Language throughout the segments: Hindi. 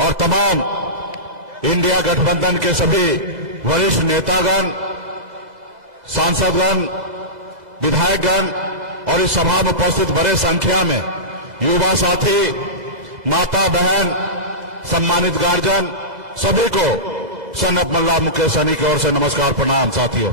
और तमाम इंडिया गठबंधन के सभी वरिष्ठ नेतागण, सांसदगण, विधायकगण और इस सभा में उपस्थित बड़े संख्या में युवा साथी, माता बहन, सम्मानित गार्जियन, सभी को सैन्य मल्लाह मुकेश सहनी की ओर से नमस्कार, प्रणाम। साथियों,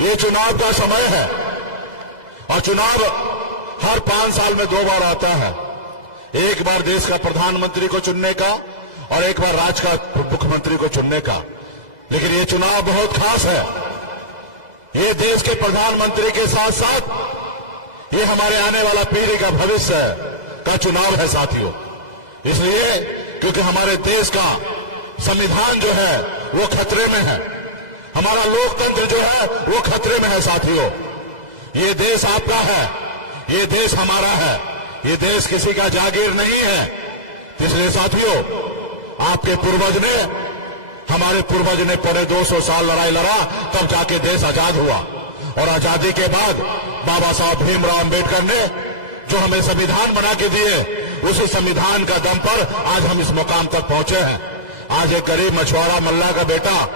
ये चुनाव का समय है और चुनाव हर 5 साल में 2 बार आता है। एक बार देश का प्रधानमंत्री को चुनने का और एक बार राज्य का मुख्यमंत्री को चुनने का। लेकिन ये चुनाव बहुत खास है। ये देश के प्रधानमंत्री के साथ साथ ये हमारे आने वाला पीढ़ी का भविष्य का चुनाव है साथियों। इसलिए क्योंकि हमारे देश का संविधान जो है वो खतरे में है, हमारा लोकतंत्र जो है वो खतरे में है साथियों। ये देश आपका है, ये देश हमारा है, ये देश किसी का जागीर नहीं है। इसलिए साथियों, आपके पूर्वज ने, हमारे पूर्वज ने पूरे 200 साल लड़ाई लड़ा, तब जाके देश आजाद हुआ। और आजादी के बाद बाबा साहब भीमराव अंबेडकर ने जो हमें संविधान बना के दिए, उसी संविधान का दम पर आज हम इस मुकाम तक पहुंचे हैं। आज एक गरीब मछुआरा मल्ला का बेटा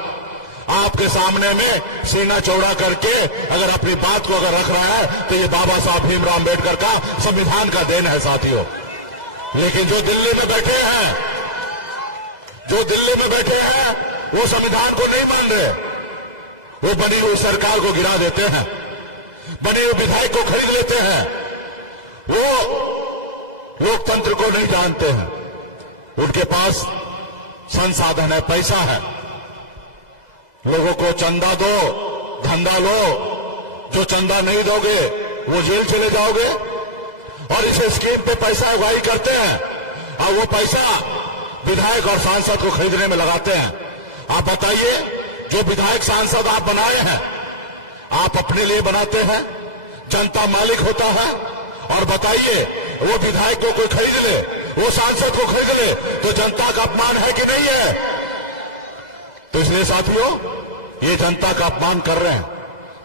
आपके सामने में सीना चौड़ा करके अगर अपनी बात को अगर रख रहा है तो ये बाबा साहब भीमराव अंबेडकर का संविधान का देन है साथियों। लेकिन जो दिल्ली में बैठे हैं, वो संविधान को नहीं मान रहे। वो बनी हुई सरकार को गिरा देते हैं, बने हुए विधायक को खरीद लेते हैं। वो लोकतंत्र को नहीं जानते हैं। उनके पास संसाधन है, पैसा है। लोगों को चंदा दो, धंधा लो, जो चंदा नहीं दोगे वो जेल चले जाओगे। और इस स्कीम पे पैसा उगाही करते हैं और वो पैसा विधायक और सांसद को खरीदने में लगाते हैं। आप बताइए, जो विधायक सांसद आप बनाए हैं, आप अपने लिए बनाते हैं, जनता मालिक होता है। और बताइए, वो विधायक को कोई खरीद ले, वो सांसद को खरीद ले, तो जनता का अपमान है कि नहीं है? तो इसलिए साथियों, ये जनता का अपमान कर रहे हैं।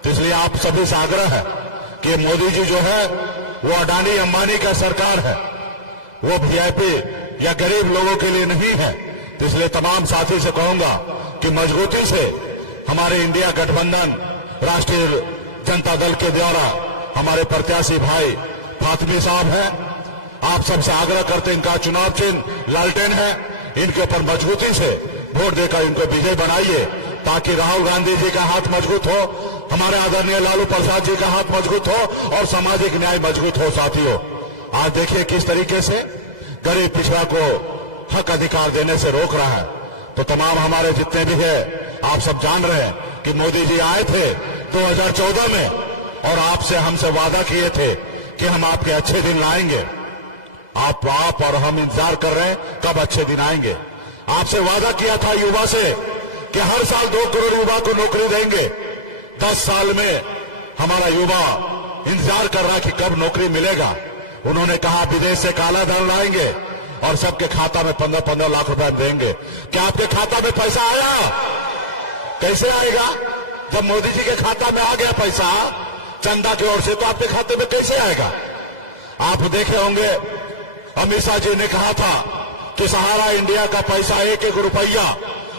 तो इसलिए आप सभी से आग्रह है कि मोदी जी जो है वो अडानी अंबानी का सरकार है, वो वीआईपी या गरीब लोगों के लिए नहीं है। तो इसलिए तमाम साथी से कहूंगा कि मजबूती से हमारे इंडिया गठबंधन राष्ट्रीय जनता दल के द्वारा हमारे प्रत्याशी भाई फातमी साहब हैं। आप सबसे आग्रह करते हैं, इनका चुनाव चिन्ह लालटेन है, इनके ऊपर मजबूती से वोट देकर इनको विजय बनाइए, ताकि राहुल गांधी जी का हाथ मजबूत हो, हमारे आदरणीय लालू प्रसाद जी का हाथ मजबूत हो और सामाजिक न्याय मजबूत हो। साथियों, आज देखिए किस तरीके से गरीब पिछड़ा को हक अधिकार देने से रोक रहा है। तो तमाम हमारे जितने भी है, आप सब जान रहे हैं कि मोदी जी आए थे 2014 में और आपसे हमसे वादा किए थे कि हम आपके अच्छे दिन लाएंगे। आप और हम इंतजार कर रहे हैं कब अच्छे दिन आएंगे। आपसे वादा किया था युवा से कि हर साल 2 करोड़ युवा को नौकरी देंगे। 10 साल में हमारा युवा इंतजार कर रहा है कि कब नौकरी मिलेगा। उन्होंने कहा विदेश से काला धन लाएंगे और सबके खाता में 15-15 लाख रुपए देंगे। क्या आपके खाता में पैसा आया? कैसे आएगा? जब मोदी जी के खाता में आ गया पैसा चंदा की ओर से, तो आपके खाते में कैसे आएगा? आप देखे होंगे अमित शाह जी ने कहा था कि सहारा इंडिया का पैसा 1-1 रुपया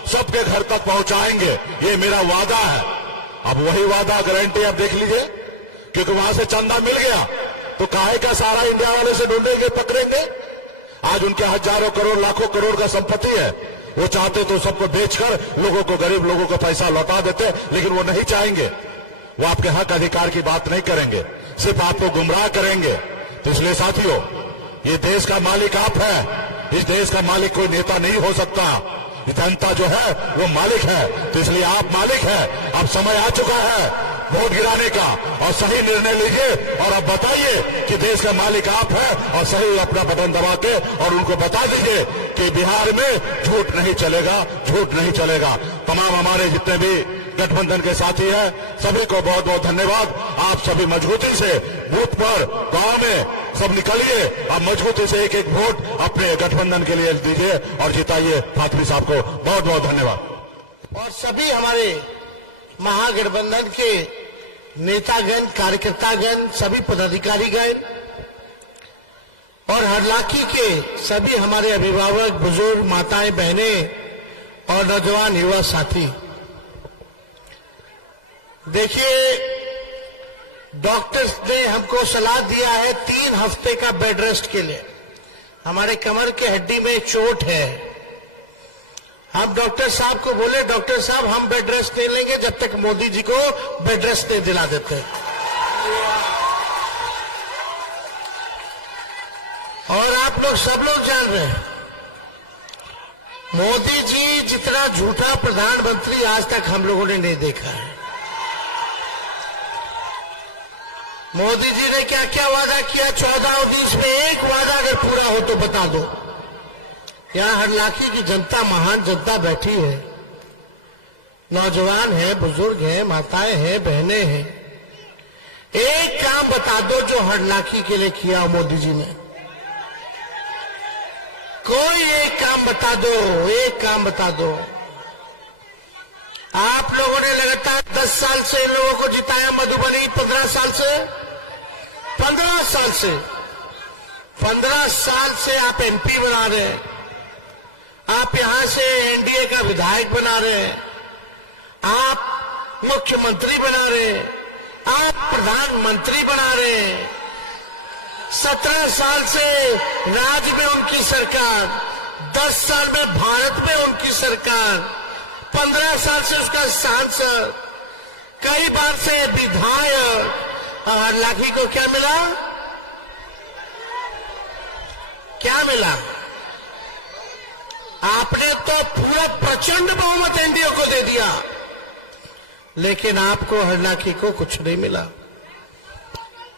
सबके घर तक पहुंचाएंगे, ये मेरा वादा है। अब वही वादा गारंटी आप देख लीजिए, क्योंकि वहां से चंदा मिल गया तो काहे का सहारा इंडिया वाले से ढूंढेंगे, पकड़ेंगे। आज उनके हजारों करोड़ लाखों करोड़ का संपत्ति है। वो चाहते तो सबको बेचकर लोगों को, गरीब लोगों को पैसा लौटा देते, लेकिन वो नहीं चाहेंगे। वो आपके हक अधिकार की बात नहीं करेंगे, सिर्फ आपको गुमराह करेंगे। तो इसलिए साथियों, ये देश का मालिक आप है। इस देश का मालिक कोई नेता नहीं हो सकता। जनता जो है वो मालिक है। तो इसलिए आप मालिक है। अब समय आ चुका है वोट गिराने का, और सही निर्णय लीजिए और अब बताइए कि देश का मालिक आप है, और सही अपना बटन दबा के और उनको बता दीजिए कि बिहार में झूठ नहीं चलेगा, झूठ नहीं चलेगा। तमाम हमारे जितने भी गठबंधन के साथी हैं, सभी को बहुत बहुत धन्यवाद। आप सभी मजबूती से बूथ पर, गांव में सब निकलिए और मजबूती से 1-1 वोट अपने गठबंधन के लिए दीजिए और जिताइए। फातमी साहब को बहुत बहुत धन्यवाद। और सभी हमारे महागठबंधन के नेतागण, कार्यकर्तागण, सभी पदाधिकारीगण, और हरलाखी के सभी हमारे अभिभावक, बुजुर्ग, माताएं, बहनें और नौजवान युवा साथी, देखिए डॉक्टर्स ने हमको सलाह दिया है 3 हफ्ते का बेड रेस्ट के लिए। हमारे कमर के हड्डी में चोट है। हम डॉक्टर साहब को बोले, डॉक्टर साहब हम बेड रेस्ट नहीं लेंगे जब तक मोदी जी को बेड रेस्ट नहीं दिला देते। और आप लोग सब लोग जान रहे हैं, मोदी जी जितना झूठा प्रधानमंत्री आज तक हम लोगों ने नहीं देखा है। मोदी जी ने क्या क्या वादा किया 14 और 20 में, एक वादा अगर पूरा हो तो बता दो। यहां हरलाखी की जनता, महान जनता बैठी है, नौजवान है, बुजुर्ग है, माताएं हैं, बहनें हैं। एक काम बता दो जो हरलाखी के लिए किया मोदी जी ने। कोई एक काम बता दो, एक काम बता दो। आप लोगों ने लगातार 10 साल से इन लोगों को जिताया, मधुबनी 15 साल से, 15 साल से, 15 साल से आप एमपी बना रहे हैं, आप यहां से एनडीए का विधायक बना रहे हैं, आप मुख्यमंत्री बना रहे हैं, आप प्रधानमंत्री बना रहे हैं। 17 साल से राज्य में उनकी सरकार, 10 साल में भारत में उनकी सरकार, 15 साल से उसका सांसद, कई बार से विधायक। हरलाखी को क्या मिला? क्या मिला? आपने तो पूरा प्रचंड बहुमत एनडीए को दे दिया, लेकिन आपको हरलाखी को कुछ नहीं मिला।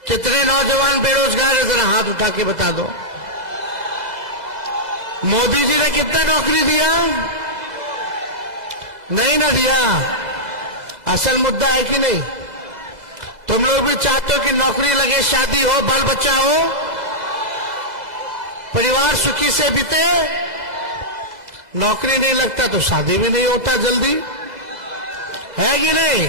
कितने नौजवान बेरोजगार हैं, जरा हाथ उठा के बता दो। मोदी जी ने कितना नौकरी दिया? नहीं ना दिया। असल मुद्दा है कि नहीं? तुम लोग भी चाहते हो कि नौकरी लगे, शादी हो, बाल बच्चा हो, परिवार सुखी से बीते। नौकरी नहीं लगता तो शादी भी नहीं होता जल्दी, है कि नहीं?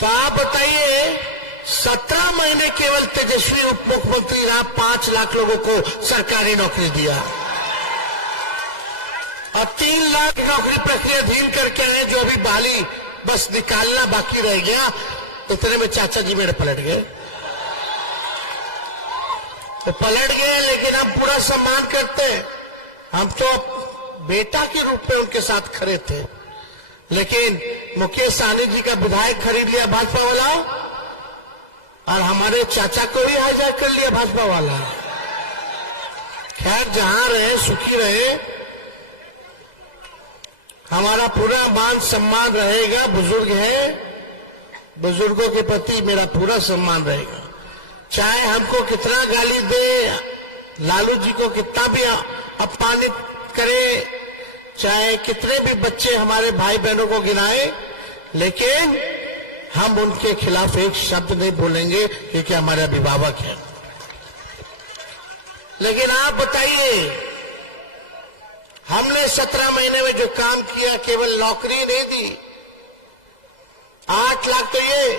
तो आप बताइए, 17 महीने केवल तेजस्वी उप मुख्यमंत्री रहा, 5 लाख लोगों को सरकारी नौकरी दिया और 3 लाख नौकरी प्रक्रियाधीन करके आए, जो अभी बहाली बस निकालना बाकी रह गया। इतने में चाचा जी मेरे पलट गए। तो पलट गए, लेकिन हम पूरा सम्मान करते हैं। हम तो बेटा के रूप में उनके साथ खड़े थे, लेकिन मुकेश सहनी जी का विधायक खरीद लिया भाजपा वाला, और हमारे चाचा को भी हाईजैक कर लिया भाजपा वाला। खैर, जहां रहे सुखी रहे, हमारा पूरा मान सम्मान रहेगा। बुजुर्ग है, बुजुर्गों के प्रति मेरा पूरा सम्मान रहेगा। चाहे हमको कितना गाली दे, लालू जी को कितना भी अपमानित करे, चाहे कितने भी बच्चे हमारे भाई बहनों को गिनाए, लेकिन हम उनके खिलाफ एक शब्द नहीं बोलेंगे, क्योंकि हमारे अभिभावक हैं। लेकिन आप बताइए, हमने 17 महीने में जो काम किया, केवल नौकरी नहीं दी, 8 लाख तो ये,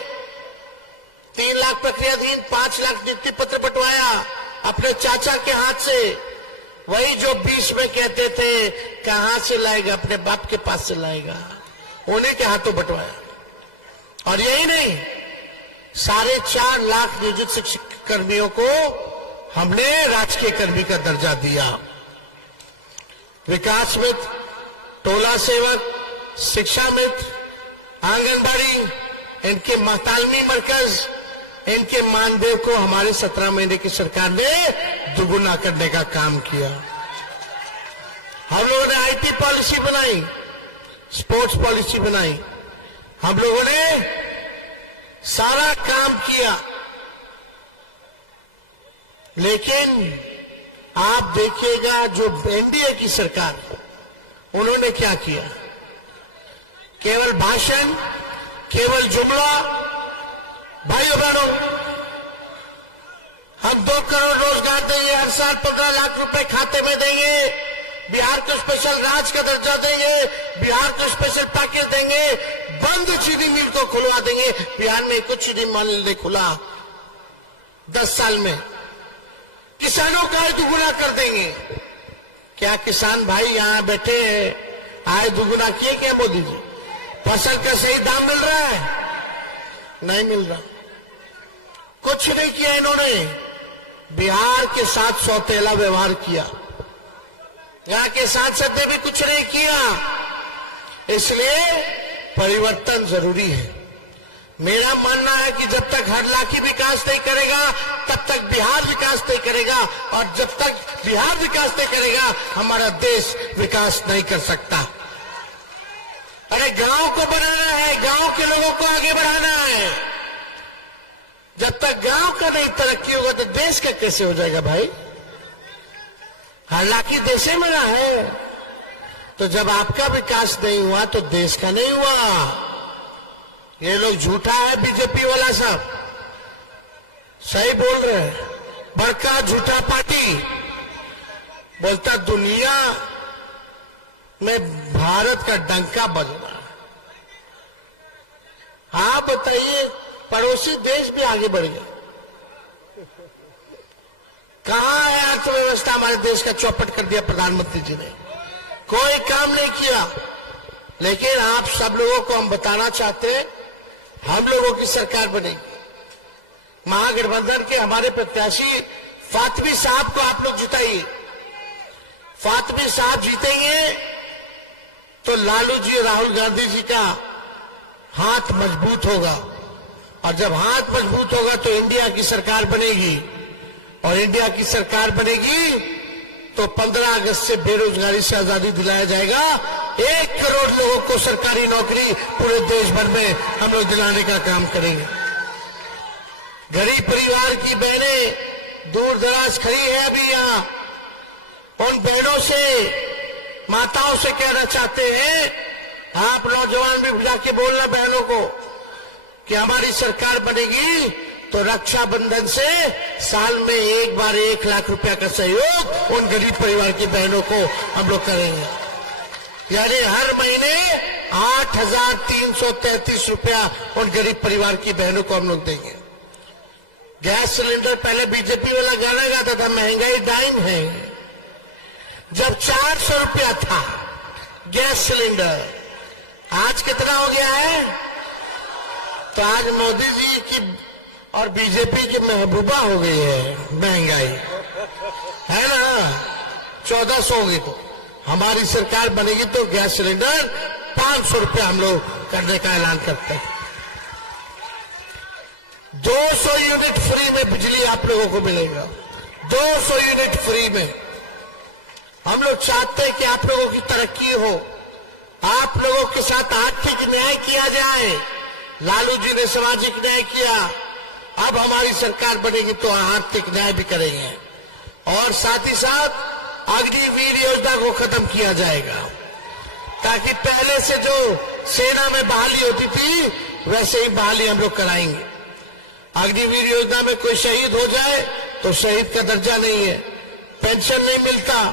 3 लाख प्रक्रियाधीन, 5 लाख नियुक्ति पत्र बंटवाया अपने चाचा के हाथ से। वही जो 20 में कहते थे कहां से लाएगा, अपने बाप के पास से लाएगा, उन्हीं के हाथों बंटवाया। और यही नहीं, 4.5 लाख नियोजित शिक्षक कर्मियों को हमने राजकीय कर्मी का दर्जा दिया। विकास मित्र, टोला सेवक, शिक्षा मित्र, आंगनबाड़ी, इनके तालमी मरकज, इनके मानदेय को हमारे 17 महीने की सरकार ने दुगुना करने का काम किया। हम लोगों ने आईटी पॉलिसी बनाई, स्पोर्ट्स पॉलिसी बनाई, हम लोगों ने सारा काम किया। लेकिन आप देखिएगा, जो एनडीए की सरकार, उन्होंने क्या किया? केवल भाषण, केवल जुमला। भाइयों बहनों, हम 2 करोड़ रोजगार देंगे, हर साल 15 लाख रुपए खाते में देंगे, बिहार को स्पेशल राज्य का दर्जा देंगे, बिहार को स्पेशल पैकेज देंगे, बंद चीनी मिल को खुलवा देंगे। बिहार में कुछ चीनी मिल नहीं खुला 10 साल में। किसानों का आय दुगुना कर देंगे। क्या किसान भाई यहां बैठे हैं आय दुगुना किए क्या मोदी जी? फसल का सही दाम मिल रहा है? नहीं मिल रहा। कुछ नहीं किया इन्होंने। बिहार के साथ सौतेला व्यवहार किया। यहां के सांसद ने भी कुछ नहीं किया। इसलिए परिवर्तन जरूरी है। मेरा मानना है कि जब तक हर लाठी विकास नहीं करेगा तब तक बिहार विकास नहीं करेगा, और जब तक बिहार विकास नहीं करेगा हमारा देश विकास नहीं कर सकता। अरे गांव को बनाना है, गांव के लोगों को आगे बढ़ाना है। जब तक गांव का नहीं तरक्की होगा तो देश का कैसे हो जाएगा भाई? हालांकि देश में ना है, तो जब आपका विकास नहीं हुआ तो देश का नहीं हुआ। ये लोग झूठा है बीजेपी वाला सब, सही बोल रहे हैं। बड़का झूठा पार्टी बोलता दुनिया में भारत का डंका बज रहा है। हाँ बताइए, पड़ोसी देश भी आगे बढ़ गए। कहां है अर्थव्यवस्था? हमारे देश का चौपट कर दिया प्रधानमंत्री जी ने, कोई काम नहीं किया। लेकिन आप सब लोगों को हम बताना चाहते हैं, हम लोगों की सरकार बनेगी। महागठबंधन के हमारे प्रत्याशी फातमी साहब को आप लोग जिताइए। फातमी साहब जीतेंगे तो लालू जी, राहुल गांधी जी का हाथ मजबूत होगा, और जब हाथ मजबूत होगा तो इंडिया की सरकार बनेगी, और इंडिया की सरकार बनेगी तो 15 अगस्त से बेरोजगारी से आजादी दिलाया जाएगा। 1 करोड़ लोगों को सरकारी नौकरी पूरे देश भर में हम लोग दिलाने का काम करेंगे। गरीब परिवार की बहनें दूर दराज खड़ी है अभी यहां, उन बहनों से, माताओं से कहना चाहते हैं, आप नौजवान भी बुला के बोलना बहनों को कि हमारी सरकार बनेगी तो रक्षाबंधन से साल में एक बार 1 लाख रुपया का सहयोग उन गरीब परिवार की बहनों को हम लोग करेंगे। यानी हर महीने 8,333 रुपया उन गरीब परिवार की बहनों को हम लोग देंगे। गैस सिलेंडर, पहले बीजेपी वाला गाना गाता था, महंगाई डाइन है। जब 400 रुपया था गैस सिलेंडर, आज कितना हो गया है? तो आज मोदी जी की और बीजेपी की महबूबा हो गई है महंगाई, है ना? 1400 होगी। तो हमारी सरकार बनेगी तो गैस सिलेंडर 500 रुपया हम लोग करने का ऐलान करते हैं। 200 यूनिट फ्री में बिजली आप लोगों को मिलेगा, 200 यूनिट फ्री में। हम लोग चाहते हैं कि आप लोगों की तरक्की हो, आप लोगों के साथ आर्थिक न्याय किया जाए। लालू जी ने सामाजिक न्याय किया, अब हमारी सरकार बनेगी तो आर्थिक न्याय भी करेंगे, और साथ ही साथ अग्निवीर योजना को खत्म किया जाएगा, ताकि पहले से जो सेना में बहाली होती थी वैसे ही बहाली हम लोग कराएंगे। अग्निवीर योजना में कोई शहीद हो जाए तो शहीद का दर्जा नहीं है, पेंशन नहीं मिलता,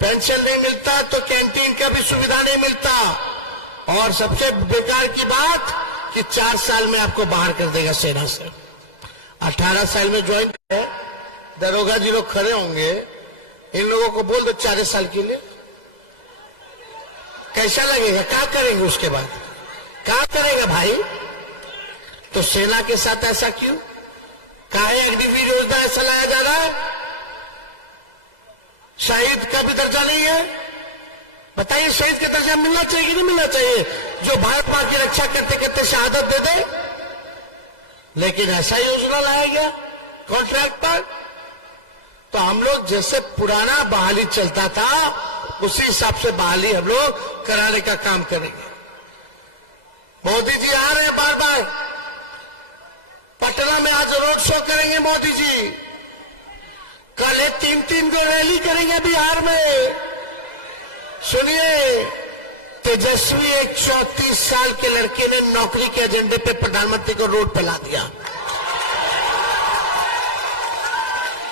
पेंशन नहीं मिलता तो कैंटीन का भी सुविधा नहीं मिलता, और सबसे बेकार की बात कि 4 साल में आपको बाहर कर देगा सेना से। 18 साल में ज्वाइन किया, दरोगा जी लोग खड़े होंगे, इन लोगों को बोल दो 4 साल के लिए, कैसा लगेगा? क्या करेंगे उसके बाद? क्या करेगा भाई? तो सेना के साथ ऐसा क्यों? काहे अग्निवीर योजना ऐसा लाया जा रहा है? शहीद का भी दर्जा नहीं है। बताइए, शहीद का दर्जा मिलना चाहिए कि नहीं मिलना चाहिए, जो भारत मां की रक्षा करते करते शहादत दे दे? लेकिन ऐसा योजना लाया गया कॉन्ट्रैक्ट पर। तो हम लोग जैसे पुराना बहाली चलता था उसी हिसाब से बहाली हम लोग कराने का काम करेंगे। मोदी जी आ रहे हैं बार बार, पटना में आज रोड शो करेंगे मोदी जी, कल 3-3 को रैली करेंगे बिहार में। सुनिए, तेजस्वी एक 34 साल के लड़के ने नौकरी के एजेंडे पे प्रधानमंत्री को रोड पे ला दिया।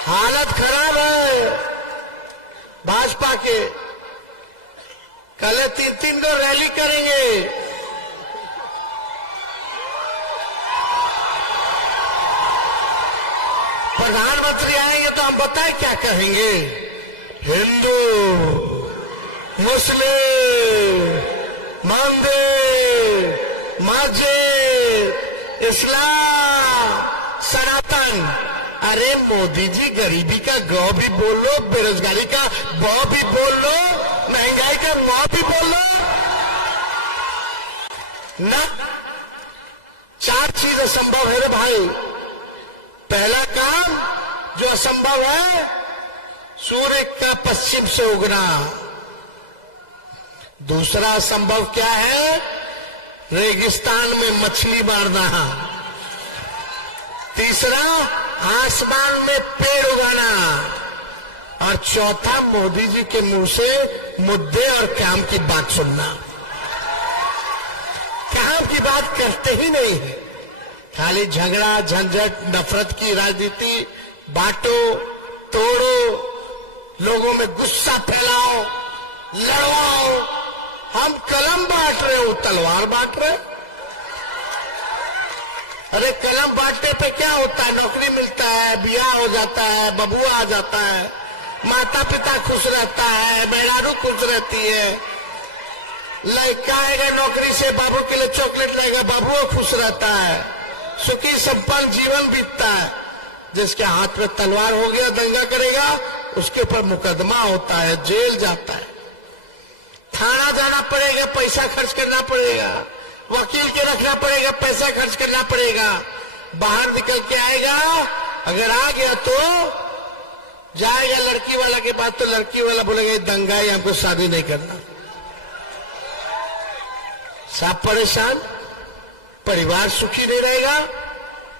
हालत खराब है भाजपा के। कल 3-3 को रैली करेंगे। प्रधानमंत्री आएंगे तो हम बताएं क्या कहेंगे? हिंदू, मुस्लिम, मंदिर, मस्जिद, इस्लाम, सनातन। अरे मोदी जी, गरीबी का गौ भी बोल लो, बेरोजगारी का बौ भी बोल लो, महंगाई का मौ भी बोल लो ना। 4 चीज असंभव है रे भाई। पहला काम जो असंभव है, सूर्य का पश्चिम से उगना। दूसरा असंभव क्या है? रेगिस्तान में मछली मारना। तीसरा, आसमान में पेड़ उगाना। और चौथा, मोदी जी के मुंह से मुद्दे और काम की बात सुनना। काम की बात करते ही नहीं है, खाली झगड़ा, झंझट, नफरत की राजनीति, बांटो तोड़ो, लोगों में गुस्सा फैलाओ, लड़वाओ। हम कलम बांट रहे हो, तलवार बांट रहे। अरे कलम बांटने पे क्या होता है? नौकरी मिलता है, ब्याह हो जाता है, बबुआ आ जाता है, माता पिता खुश रहता है, मेहरारू खुश रहती है, लड़का आएगा नौकरी से, बाबू के लिए चॉकलेट लाएगा, बाबुआ खुश रहता है, सुखी संपन्न जीवन बीतता है। जिसके हाथ में तलवार हो गया, दंगा करेगा, उसके ऊपर मुकदमा होता है, जेल जाता है, थाना जाना पड़ेगा, पैसा खर्च करना पड़ेगा, वकील के रखना पड़ेगा, पैसा खर्च करना पड़ेगा। बाहर निकल के आएगा, अगर आ गया तो जाएगा लड़की वाला के पास, तो लड़की वाला बोलेगा दंगा है, हमको शादी नहीं करना। सब परेशान, परिवार सुखी नहीं रहेगा।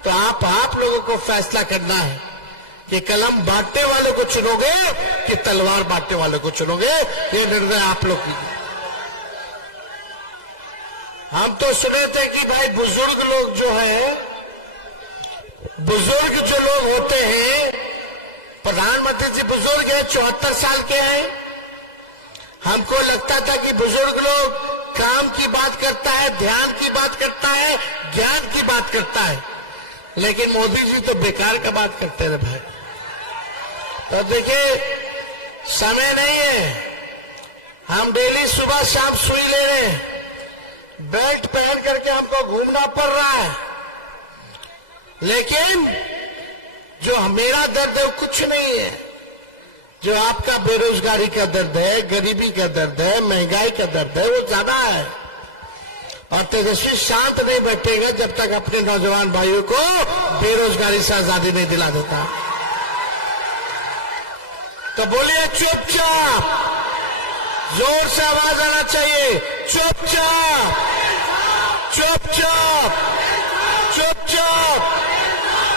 तो आप लोगों को फैसला करना है कि कलम बांटने वालों को चुनोगे कि तलवार बांटने वालों को चुनोगे। ये निर्णय आप लोग कीजिए। हम तो सुने थे कि भाई बुजुर्ग लोग जो है, बुजुर्ग जो लोग होते हैं, प्रधानमंत्री जी बुजुर्ग है, 74 साल के हैं। हमको लगता था कि बुजुर्ग लोग काम की बात करता है, ध्यान की बात करता है, ज्ञान की बात करता है, लेकिन मोदी जी तो बेकार का बात करते हैं भाई। तो देखिए, समय नहीं है, हम डेली सुबह शाम सुई ले रहे हैं, बेल्ट पहन करके हमको घूमना पड़ रहा है, लेकिन जो मेरा दर्द है वो कुछ नहीं है। जो आपका बेरोजगारी का दर्द है, गरीबी का दर्द है, महंगाई का दर्द है, वो ज्यादा है। और तेजस्वी शांत नहीं बैठेगा जब तक अपने नौजवान भाइयों को बेरोजगारी से आजादी नहीं दिला देता। तो बोलिए चुपचाप, जोर से आवाज आना चाहिए, चुपचाप, चुपचाप, चुपचाप।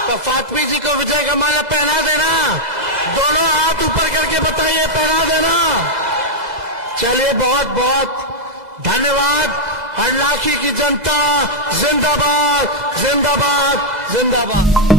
तो फातमी जी को विजय का माला पहना देना, दोनों हाथ ऊपर करके बताइए, पहना देना। चलिए, बहुत बहुत धन्यवाद। हर लाखी की जनता जिंदाबाद, जिंदाबाद, जिंदाबाद।